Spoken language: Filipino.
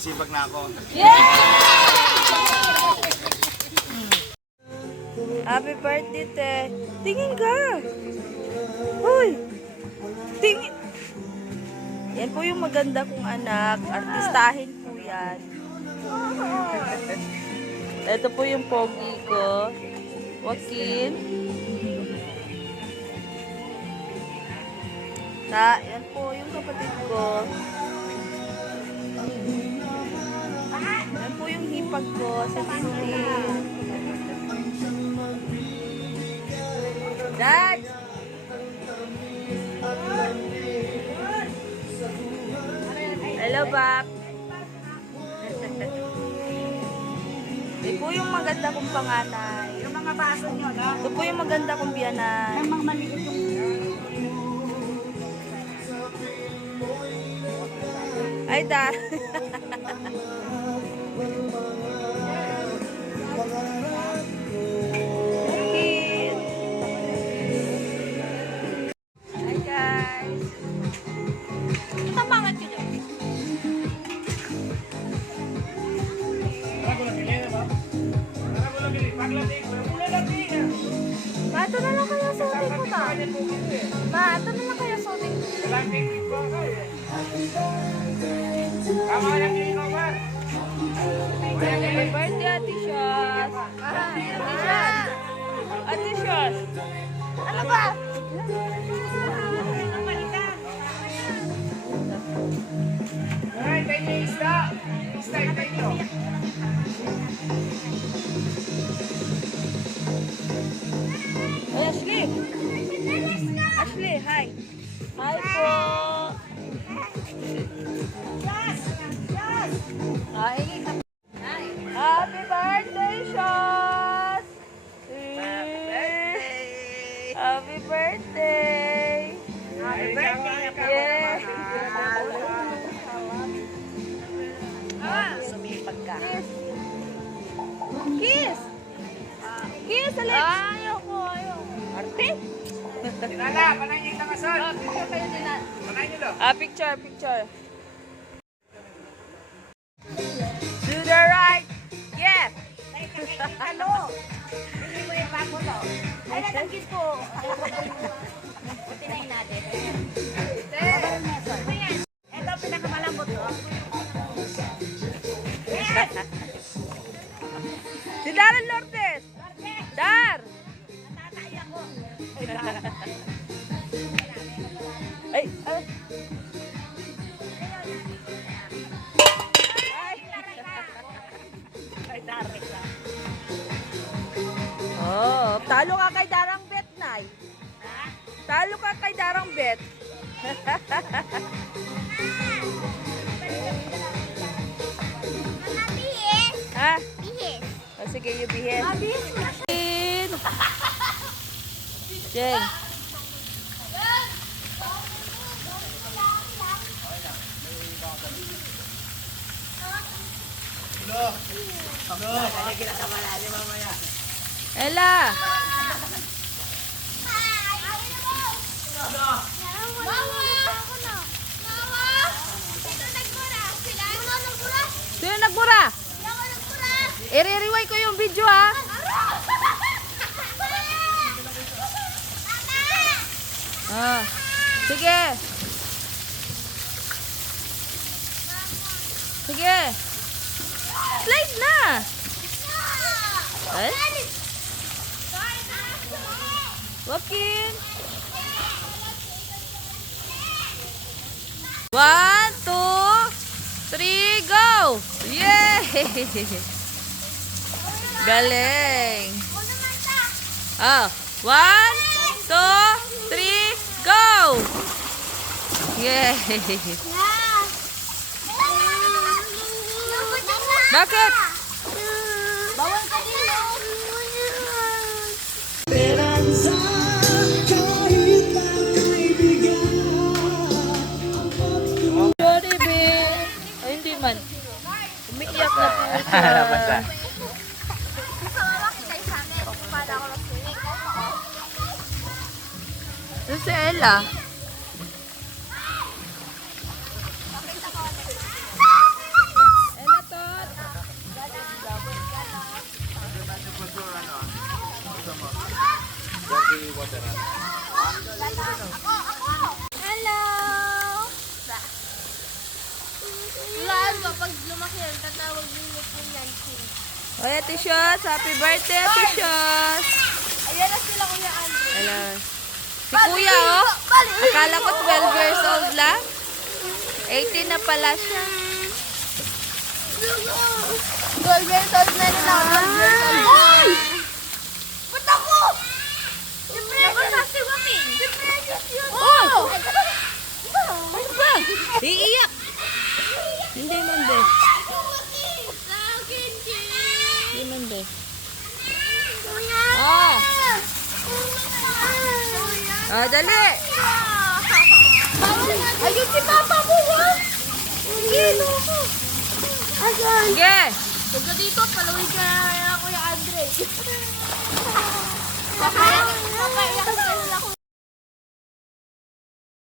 masipag na ako. Happy birthday, te. Tingin ka. Hoy. Tingin. Yan po yung maganda kong anak. Artistahin po yan. Ito po yung pogi ko. Joaquin. Yan po yung kapatid ko. Yan po yung hipag ko sa Tintin. Dad! Hello, Bap. Ito po yung maganda kong panganay. Yung mga baso nyo, no? Ito po yung maganda kong biyanan. Ang mga maliit yung... Ay, Dad. Hi, guys. Tamangan nyo dyan. Ma, ito na lang kaya suotin ko ta. Ma, ito na lang kaya suotin ko. Happy birthday, Ate Shos. Ate Shos. Ate Shos. Ano ba? Ay, tayo yung isda. Isda, tayo. Ay, Ashley. Ashley, hi. Hi po. Hi. Happy birthday, Shos. Happy birthday. Happy birthday! Yes. Sumipag ka. Kiss. Kiss, Alex. Ayoko. Arte. Dinala, panay yung tangasal. Picture kayo din na. Panay nyo lo. Picture. To the right. Yeah. Ano? Hindi mo yung bago to. Ay, natanggit ko. Tinayin natin. Ito, pinakamalambot to. Si Darren Lourdes. Dar. Natatay ako. Ay. Ay, tarik ka. Oh, talo ka kay Darang Bet, Nay. Talo ka kay Darang Bet. Ha? O sige, you behave. Jeng. Ella. Sino nagbura? I-rewind ko yung video, ha? Ah, sige. Sige. Slide na. Eh? Joaquin. 1, 2, 3, go! Yay! Galing. Ah, 1, 2, 3, go! Yay! Bakit? Bawal ka dito. Sorry, babe. Ay, hindi man. Umiiyak na po siya. Basta. Ito si Ella. Hello! Laan ba, pag lumaki yan, tatawag din ni Nancy. Oy, Ate Shots, happy birthday, Ate Shots. Ayan na sila, Kuya Andre. Hello. Si Kuya, oh. Akala ko 12 years old lang. 18 na pala siya. 12 years old na rin ako. 12 years old. Ay! Ba't ako? Si Precious. Si Waping. Si Precious yun. Oh! Ano ba? Iiyak. Hindi man, be. Sa akin, Hindi man, be. Kuya! Oh! Kuya! Oh, dali. Ayun si Papa mo, ha? Sige, loko. Asan? Sige. Huwag ka dito, palawin ka na Kuya Andre. Papaiyak ka na ako.